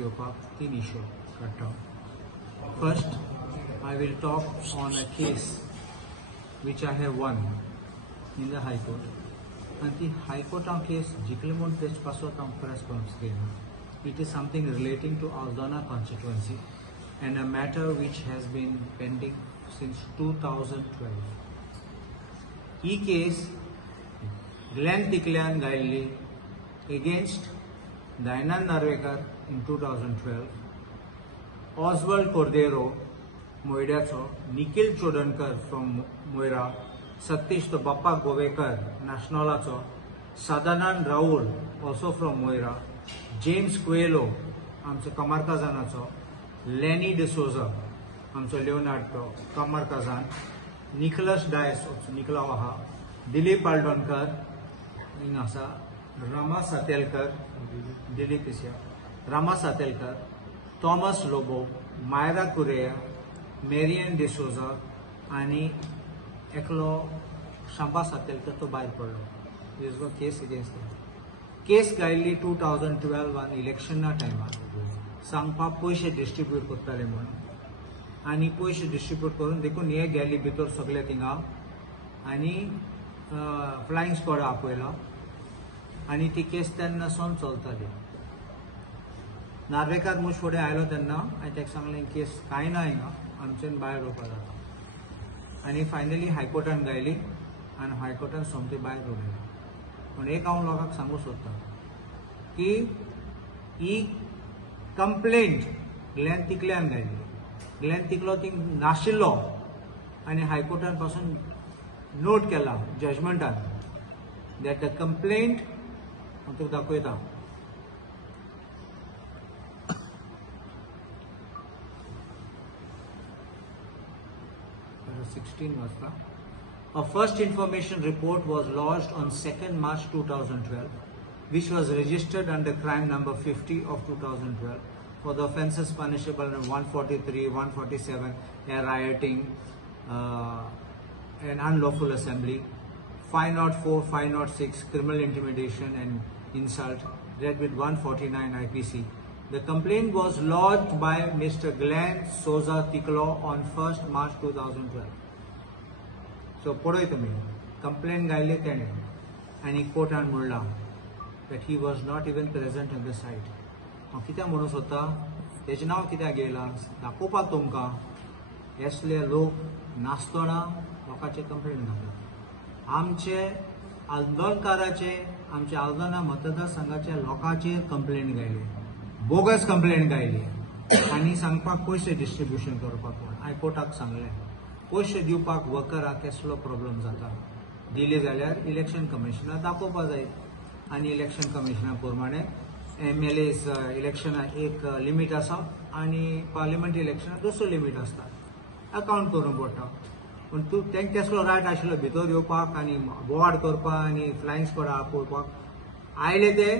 घेवपाक 3 इश्यू काडटा. First, I will talk on a case which I have won in the High Court. And the High Court case जिकले म्हूण तेजे पासत हांव press conference घेयना. It is something relating to Aldana constituency and a matter which has been pending since 2012. He case Glenn Tiklean गायल्ली against Dayanand Narvekar in 2012, Oswald Cordero Moidacho, Nikhil Chodankar from Moira, Satish to Bappa Govekar Nationalacho, Sadanand Raul also from Moira, James Coelho आमचो Kamarkazanacho, Lenny D'Souza आमचो Leonardo Kamarkazan, Nicholas Dias Nicola Waha, Dilip Aldonkar Inasa, Rama Satelkar Dilip Isya, Rama Satelkar, Thomas Lobo, Myra Correa, Marian D'Souza आणि एकलो शंपा सातेलकर तो भायर पडलो. This was case against him. Case गायल्ली 2012 इलेक्शना टायमार सांगपाक पयशे डिस्ट्रीब्यूट करताले म्हणून आनी पयशे डिस्ट्रीब्यूट करून देखून हे गेल्ली भितर सगळे थिंगा आनी फ्लायंग स्क्वॉड आपयलो आनी ती केस तेन्नासून चलताली. नार्वेकार मुश फुडें आयलो तेन्ना हांवें ताका सांगलें केस कांय ना हिंगा आमच्यान भायर रोवपा जाता आनी फायनली हायकोर्टान गायली आनी हायकोर्टान सोमती भायर रोवली. पूण एक हांव लोकांक सांगूं सोदतां की ही कंप्लेंट ग्लेन तिकल्यान गायली. ग्लेन तिकलो थिंग नाशिल्लो आनी हायकोर्टान पासून नोट केला जजमेंटान दॅट द कंप्लेंट हांव तुका दाखयता. 16 वाजता. A first information report was lodged on 2nd March 2012, which was registered under crime number 50 of 2012 for the offences punishable under 143, 147, rioting, an unlawful assembly, 504, 506, criminal intimidation and insult, read with 149 IPC. The complaint was lodged by Mr. Glenn Souza Tiklo on 1st March 2012. So, पळय तुमी complaint गायले तेणे आनी कोर्टान म्हणलां that he was not even present on the site. हांव कित्याक म्हणूं सोदतां तेजें नांव कित्याक घेयलां दाखोवपाक तुमकां असले लोक नासतना लोकांचे कंप्लेंट घालतात. आमचे आंदोलकाराचे आमचे आल्दोना मतदारसंघाचे लोकांचे कंप्लेंट गायले, बोगस कंप्लेंट गायली आनी सांगपाक पयशे डिस्ट्रीब्युशन करपाक हांवें कोर्टाक सांगलें पयशे दिवपाक वर्कराक कसलो प्रॉब्लेम जाता. दिले जाल्यार इलेक्शन कमिशनाक दाखोवपा जाय आनी इलेक्शन कमिशना प्रमाणे MLAs इलेक्शनाक एक लिमीट आसा आनी पार्लिमेंट इलेक्शनाक दुसरो लिमीट आसता. अकाउंट करूंक पडटा. पूण तूं तेंका कसलो रायट आशिल्लो भितर येवपाक आनी बोवाड करपाक आनी फ्लायंग स्क्वॉड आपयपाक. आयले ते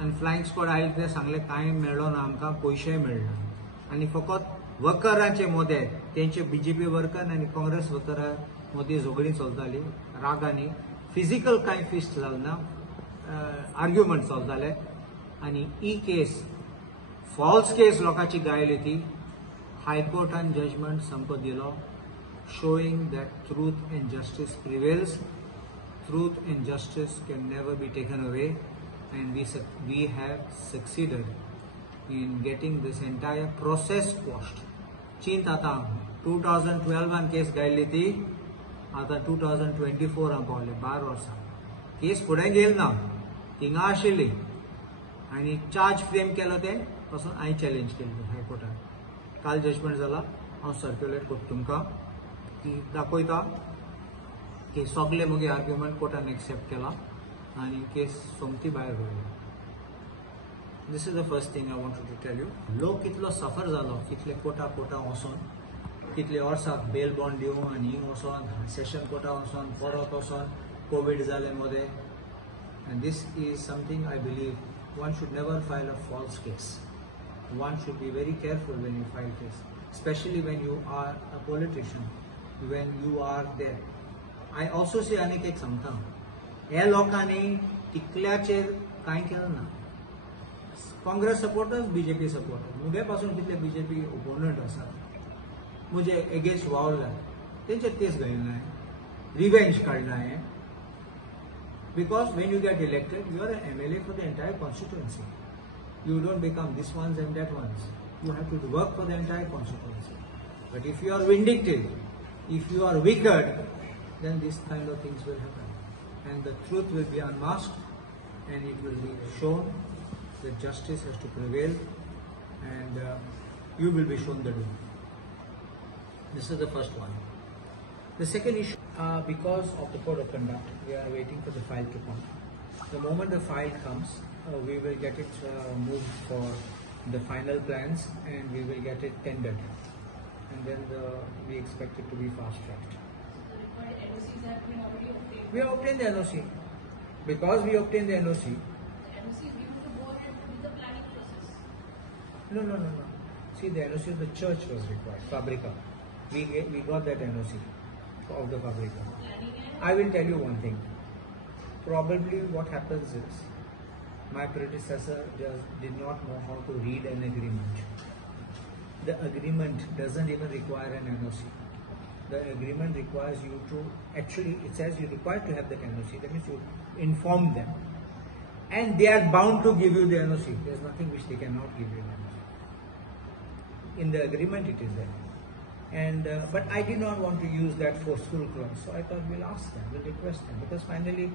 आनी फ्लायंग स्क्वॉड आयले ते सांगले कांय मेळ्ळो ना आमकां पयशेय मेळना आनी फकत वर्करांचे मदें तेंचे BJP वर्कर आनी काँग्रेस वर्करां मदीं झगडीं चलताली रागांनी. फिजिकल कांय फिस्ट जालना, आर्ग्युमेंट चलताले आनी ही केस फॉल्स केस लोकांची गायली ती हायकोर्टान जजमेंट सामको दिलो showing that truth and justice prevails. Truth and justice can never be taken away, and we have succeeded in getting this entire process quashed. चिंत आता 2012 case गायल्ली ती आता 2024 पावले 12 वर्सां. केस फुडें गेल ना थिंगा आशिल्ली आनी चार्ज फ्रेम केलो ते पासून हांवें चॅलेंज केल्ली हायकोर्टान. काल जजमेंट जाला हांव सर्क्युलेट करता तुमकां की दाखयता की सगळे मुगे आर्ग्युमेंट कोर्टान एक्सेप्ट केला आनी केस सोमती भायर रोयली. This is the first thing I wanted to tell you. लोक कितलो सफर जालो कितले कोर्टा वचून कितले वर्साक बेल बॉन्ड दिवन आनी वचून सेशन कोर्टा वचून परत वचून कोविड जाले मदें. And this is something I believe one should never file a false case. One should be very careful when you file case, especially when you are a politician, when you are there. I also say आनीक एक सांगता हे लोकांनी तिकल्याचेर कांय केलें ना. Congress supporters, BJP supporters, मुगे पासून कितले बीजेपी ओपोनंट आसात मुझे एगेन्स्ट वावरला तेंचेर केस घालना revenge Kadana because when you get elected you are an MLA for the entire constituency. You don't become this ones and that ones. You have to work for the entire constituency. But if you are vindictive, if you are wicked, then these kind of things will happen. And the truth will be unmasked and it will be shown that justice has to prevail and you will be shown the doom. This is the first one. The second issue, because of the code of conduct, we are waiting for the file to come. The moment the file comes, we will get it moved for the final plans and we will get it tendered. And then we expect it to be fast-tracked. The required NOCs have been already obtained. We have obtained the NOC. Because we obtained the NOC. The NOC is given to the board and with the planning process. No. See, the NOC of the church was required, Fabrica. We got that NOC of the Fabrica. I will tell you one thing. Probably what happens is, my predecessor did not know how to read an agreement. The agreement doesn't even require an NOC. The agreement requires you to, actually it says you're required to have the NOC, that means you inform them. And they are bound to give you the NOC. There's nothing which they cannot give you an NOC. In the agreement it is there. And but I did not want to use that forceful clause, so I thought we'll ask them, we'll request them, because finally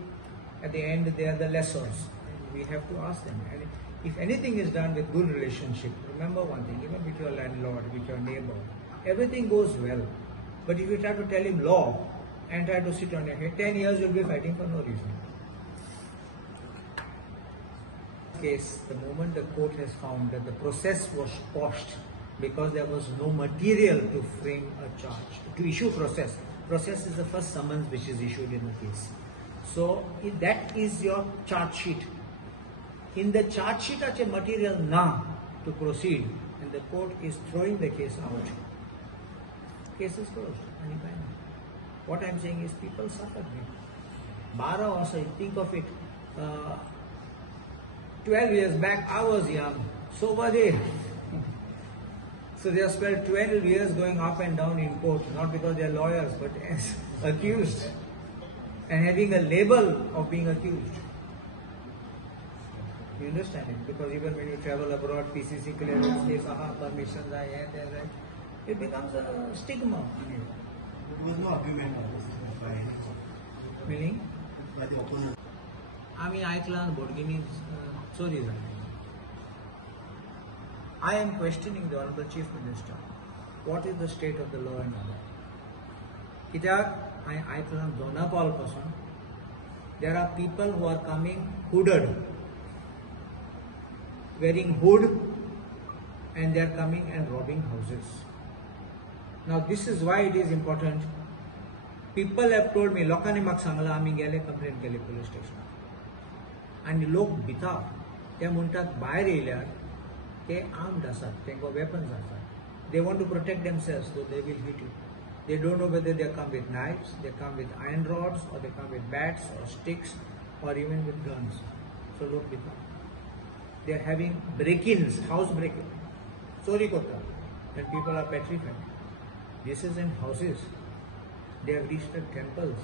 at the end they are the lessors. We have to ask them. And if anything is done with good relationship, remember one thing, even with your landlord, with your neighbor, everything goes well. But if you try to tell him law and try to sit on your head, 10 years you'll be fighting for no reason. Case, the moment the court has found that the process was quashed because there was no material to frame a charge, to issue process. Process is the first summons which is issued in the case. So that is your charge sheet. In the charge sheet such a material now to proceed, and the court is throwing the case out. Case is closed. What I am saying is people suffered. Bara also, think of it, 12 years back I was young, so were they. So they have spent 12 years going up and down in court, not because they are lawyers, but as accused, and having a label of being accused. You understand it? Because even when you travel abroad, PCC clearance case, permissions are here, there, it becomes a stigma. There was no argument by any. Meaning? By the opponent. Aiklan Borghini's stories. I am questioning the Honorable Chief Minister. What is the state of the law and order? Kitak, I Aiklan Donapal person. There are people who are coming hooded, wearing hood, and they are coming and robbing houses. Now this is why it is important. People have told me, लोकांनी म्हाका सांगला आमी गेले complaint केली police station. आनी लोक भिता ते म्हणटात भायर येयल्यार ते armed आसात, तेंको weapons आसात. They want to protect themselves, so they will hit you. They don't know whether they come with knives, they come with iron rods, or they come with bats or sticks, or even with guns. So look भिता. They are having break-ins, house break-in. Chori kota, and people are petrified. This is in houses. They have reached the temples.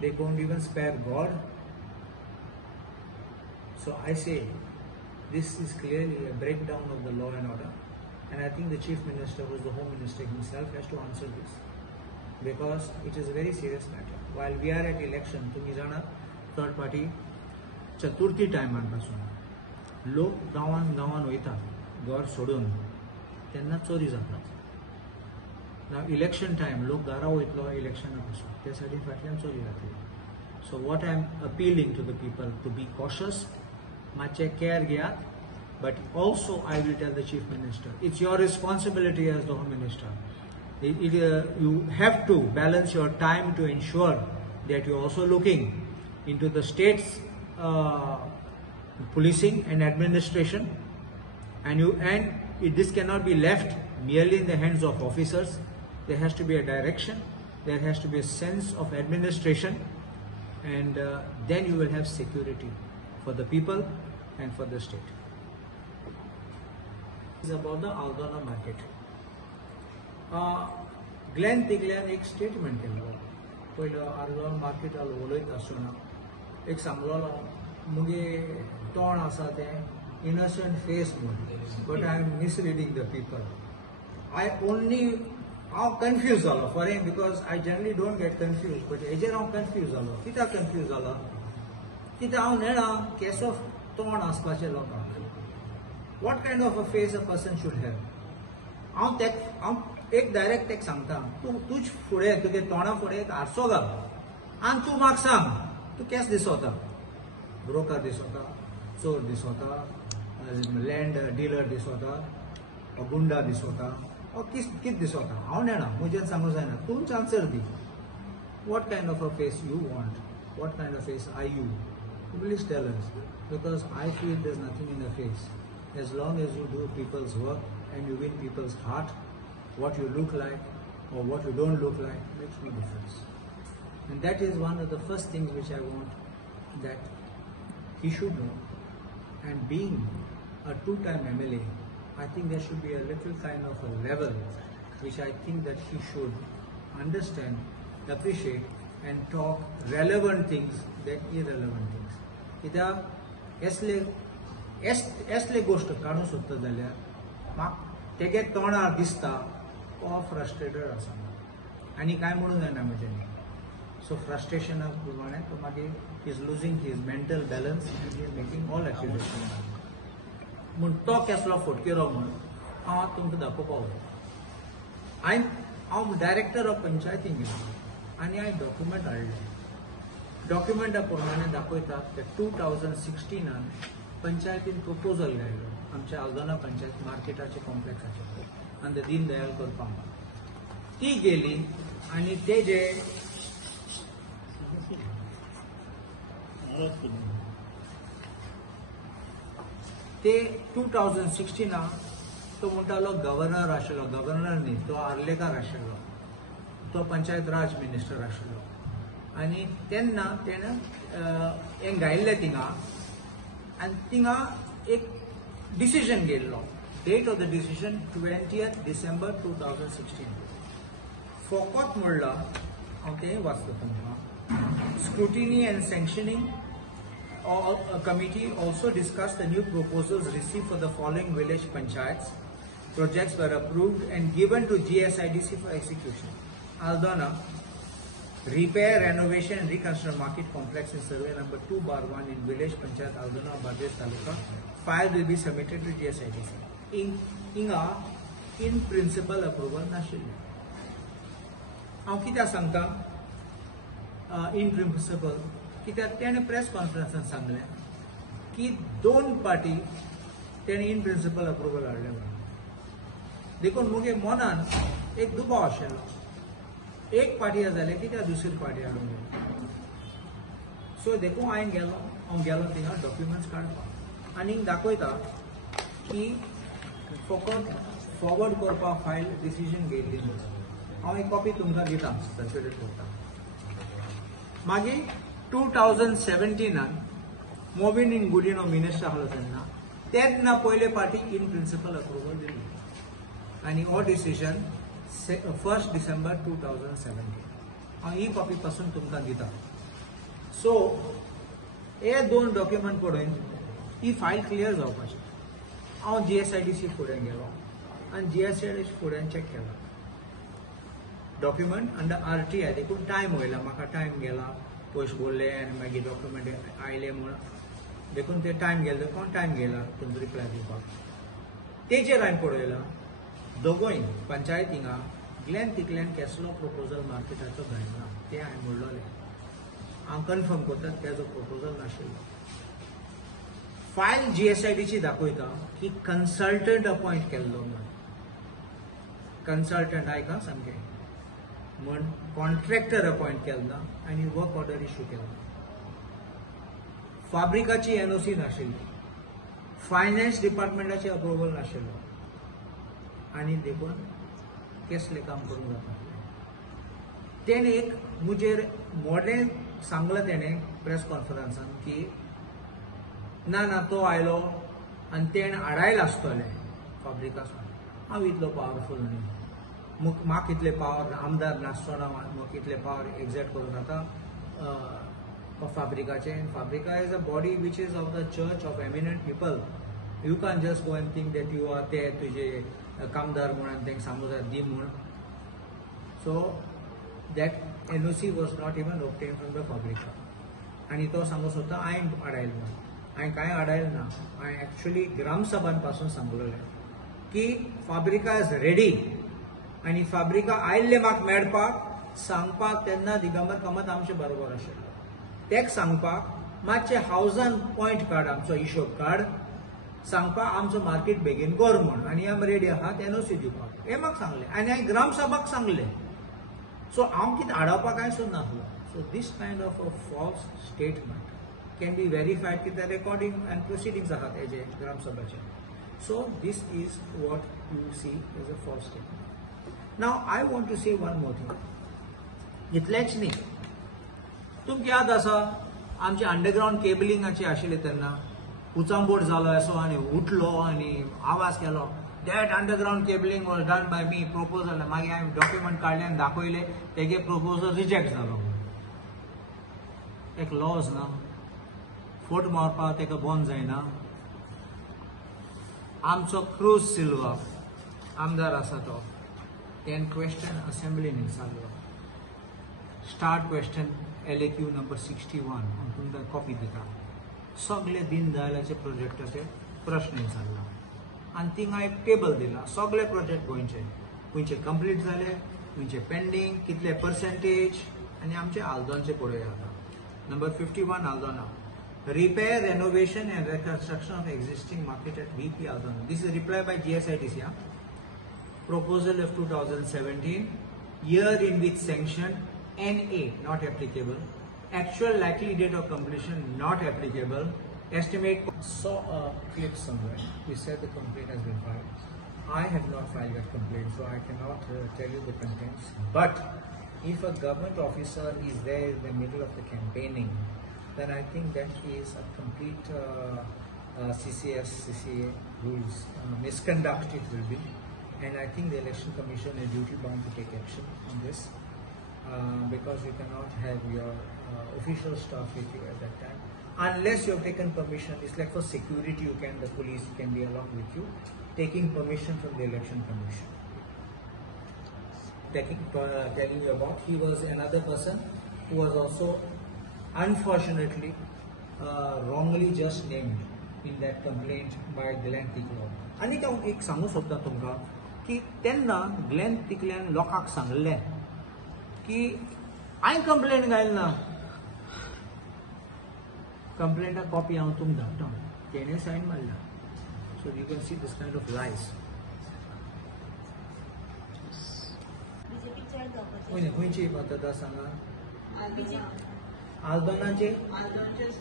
They don't even spare God. So I say, this is clearly a breakdown of the law and order. And I think the Chief Minister, who is the Home Minister himself, has to answer this. Because it is a very serious matter. While we are at election, तुम्ही जाणा third party चतुर्थी टायमान पासून लोक गांवान वयतात घर सोडून तेन्ना चोरी जातात. Now election time, लोक घरा वयतलो election पासून त्या साठी फाटल्यान चोरी जातली. So what I am appealing to the people to be cautious, मातशे care घेयात, but also I will tell the Chief Minister, it's your responsibility as the Home Minister. You have to balance your time to ensure that you are also looking into the state's policing and administration, and this cannot be left merely in the hands of officers. There has to be a direction, there has to be a sense of administration, and then you will have security for the people and for the state. is about the Aldona market. Glenn Tiglan एक statement केलो पयलो Aldona market उलयत आसतना एक सांगलोलो मुगे तोंड आसा तें innocent face म्हणून, but I am misleading the people. I only हांव कन्फ्यूज जालो for him because I generally don't get confused, but हेजेर हांव कन्फ्यूज जालो. कित्याक कन्फ्यूज जालो? कित्याक हांव नेणा केसो तोंड आसपाचें लोकांक. What kind of a face a person should have? हांव एक डायरेक्ट एक सांगता, तुझ फुडें तुगे तोंडा फुडें एक आरसो घाल आनी तूं म्हाका सांग तूं केस दिसोता. ब्रोकर दिसोता, चोर दिसोता, लँड डिलर दिसोता, गुंडा दिसोता, कित दिसोता? हांव नेणा, म्हजें सांगूं जायना. तूंच answer the. What kind of a face you want? What kind of face are you? Please tell us, because I feel there's nothing in the face. As long as you do people's work and you win people's heart, what you look like or what you don't look like makes no difference. And that is one of the first things which I want that he should know. And being a two-time MLA, I think there should be a little kind of a level which I think that he should understand, appreciate and talk relevant things than irrelevant things. कित्याक असले गोष्ट काडूं सोदता जाल्यार म्हाका तेगे तोंडार दिसता तो फ्रस्ट्रेटेड आसा आनी कांय म्हणूं जायना म्हजें. सो फ्रस्ट्रेशना प्रमाणे तो मागीर is losing his mental balance and he is making all accusation. म्हूण तो केसलो फटकेरो म्हूण हांव तुमकां दाखोवपाक वयता. हांव डायरेक्टर ऑफ पंचायतीन गेलो आनी हांवें डॉक्युमेंट हाडले. डॉक्युमेंटा प्रमाणे दाखयतात की 2016 पंचायतीन प्रपोजल घायलो आमच्या Aldona पंचायत मार्केटाचे कॉम्प्लेक्साचेर आनी दीन दयाल करपाक. ती गेली आनी तेजे ते 2016 तो म्हणटालो गव्हर्नर आशिल्लो. गव्हर्नर न्ही, तो आर्लेकार आशिल्लो. तो पंचायत राज मिनिस्टर आशिल्लो आनी तेन्ना तेणें हें घायल्लें थिंगा आनी थिंगा एक डिसिजन घेयल्लो. Date of the decision 20th December 2016. फकत म्हणला, हांव तें वाचता तुमकां. Scrutiny and sanctioning committee also discussed the new proposals received for the following village panchayats. Projects were approved and given to GSIDC for execution. Aldona, repair, renovation and reconstruction market complex in survey number 2/1 in village panchayat Aldona, Bardesh Taluka. File will be submitted to GSIDC. In principle approval नाशिल्लें. हांव कित्याक सांगता in principle? कित्याक तेणें press कॉन्फरन्सांत सांगलें की दोन party तेणें इन प्रिंसिपल अप्रुवल हाडलें म्हणून. देखून मुगे मनान एक दुबाव आशिल्लो. एक पार्टी जालें की त्या दुसरी पार्टी हाडूंक जाय. सो देखून हांव गेलो थिंगा डॉक्युमेंट्स काडपाक आनी दाखयता की फकत फॉरवर्ड करपाक फायल डिसिजन घेयल्ली म्हणून. हांव एक कॉपी तुमकां दिता, सर्क्युलेट करता. मागीर 2017 मोविन इन गुडिनो मिनिस्टर आसलो तेन्ना पयले पार्टी इन प्रिंसिपल अप्रुवल दिली आनी हो डिसिजन 1st December 2017. हांव ही कॉपी पासून तुमकां दिता. सो हे दोन डॉक्युमेंट पळोवन ही फायल क्लियर जावपाची. हांव GSIDC फुडें गेलो आनी GSIDC फुडें चॅक केला डॉक्युमेंट अंडर RTI. देखून टायम वयला, म्हाका टायम गेला, पयशे भरले आनी मागीर डॉक्युमेंट आयले म्हूण देखून ते टायम गेलो. देखून टायम गेला तुमचो रिप्लाय दिवपाक. तेजेर हांवें पळयलां दोगूय पंचायतींगा ग्लेन तिकल्यान केसलो प्रपोजल मार्केटाचो घायना तें हांवें म्हणलोलें. हांव कन्फर्म करता तेजो प्रपोजल नाशिल्लो. फायल GSIDC दाखयता की कन्सल्टंट अपॉयंट केल्लो म्हूण. कन्सल्टंट आयका सामकें म्हण कॉन्ट्रॅक्टर अपॉयंट केल्लो आनी वर्क ऑर्डर इश्यू केलो. फाब्रिकाची NOC नाशिल्ली, फायनान्स डिपार्टमेंटाचे अप्रुवल नाशिल्लो आनी देखून कसलें काम करूंक जाता. तेणें एक मुजेर मोडेल सांगलां तेणें प्रेस कॉन्फरन्सान की ना तो आयलो आनी तेणें हाडायला आसतलें फाब्रिका हांव इतलो पावरफूल न्ही म्हाका इतले पावर आमदार नासतना म्हाका इतले पावर एग्जॅक्ट करून आतां फाब्रिका is a body which is of the church of eminent people. You can just go and think that you are ते तुजे कामदार म्हणून तांकां सांगू जाय दी म्हूण. So that NOC was not even obtain from the फाब्रिका. आनी तो सांगू सोदता हांवें आडायलो म्हणून. हांवें कांय आडायलें ना. हांवें एक्चुअली ग्रामसभान पासून सांगलेलें की फाब्रिका इज रेडी आनी फाब्रिका आयिल्ले म्हाका मेळपाक सांगपाक तेन्ना दिगंबर कामत आमचे बरोबर आशिल्लो. तेका सांगपाक मातशें हावजान पॉयंट काड आमचो हिशोब काड सांगपाक आमचो मार्केट बेगीन कर म्हूण आनी आमी रेडी आहात NOC दिवपाक हें म्हाका सांगलें. आनी हांवें ग्रामसभाक सांगलें. सो हांव कितें आडावपाक कांय सोद नासलो. So this kind of a false statement can be verified की द रेकॉर्डिंग एंड प्रोसिडींग्स आहात हेजे ग्रामसभाचे. So this is what you see as a false statement. Now I want to say one more thing. इतलेंच न्ही, तुमकां याद आसा आमचे अंडरग्राउंड केबलिंगाचे आशिल्ले तेन्ना उचांबोट जालो असो आनी उठलो आनी आवाज केलो that underground cabling was done by me proposal. मागीर हांवें डॉक्युमेंट काडले आनी दाखयले तेगे प्रोपोजल रिजेक्ट जालो. एक लॉज ना फोट मारपाक तेका बंद जायना. आमचो क्रूज सिल्वा आमदार आसा तो तेन क्वेश्चन असेंब्लीन विचारलो. स्टार्ट क्वेश्चन LAQ नंबर 61 हांव तुमकां कॉपी दिता. सगळे दीन दयालाचे प्रोजेक्टाचे प्रश्न विचारला आनी थिंगा एक टेबल दिला. सगळे प्रोजेक्ट गोंयचे कंप्लीट जाले, खंयचे पेंडींग, कितले पर्सेंटेज आनी आमचे आल्दोनचे पळोवया आतां. Number 51 Aldona repair renovation and reconstruction of existing market at BP Aldona. This is reply by GSITC. Proposal of 2017, year in which sanction, NA not applicable, actual likely date of completion not applicable, estimate. Saw a clip somewhere. We said the complaint has been filed. I have not filed that complaint, so I cannot tell you the contents. But if a government officer is there in the middle of the campaigning, then I think that is a complete CCA rules misconduct it will be. And I think the Election Commission is duty bound to take action on this because you cannot have your official staff with you at that time unless you have taken permission. It's like for security, the police can be along with you, taking permission from the Election Commission. Telling you about, he was another person who was also unfortunately wrongly just named in that complaint by Glenn Tickler. आनी हांव एक सांगू सोदता तुमकां की तेन्ना Glenn तिकल्यान लोकांक सांगलें की हांवें कंप्लेंट घायल ना. कंप्लेंटा कॉपी हांव तुमकां धाडटा. तेणें सायन मारला. So you can see this kind of lies. खंयची मतदार सांगा. आल्दोनाचे.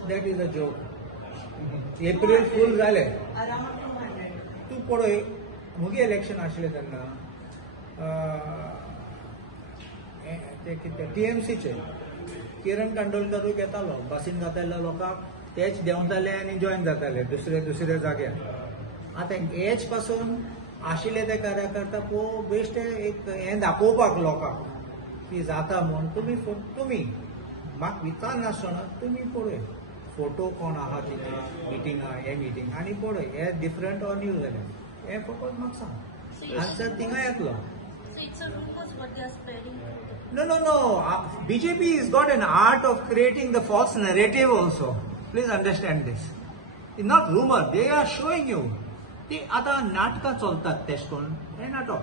That is a joke. April fool जालें. तूं पळय मुगे इलेक्शन आशिल्लें तेन्ना TMCचे किरण कांडोळकरूय घेतालो. बसीन घाताले लोकांक तेच देंवताले आनी जॉयन जाताले दुसऱ्या जाग्यार. आतां हेच पासून आशिल्ले ते कार्यकर्ता बेश्टे एक हें दाखोवपाक लोकांक की जाता म्हूण तुमी म्हाका विचार नासतना तुमी पळय फोटो कोण आहा थिंगा मिटिंगा हे मिटींग आनी पळय हे डिफरंट ऑर न्यू जालें. हें फकत म्हाका सांग. आन्सर थिंगा येतलो. No. BJP has got an art of creating the false narrative also. Please understand this. It's not rumor. They are showing you. ती आतां नाटकां चलतात तेश कोन. हें नाटक.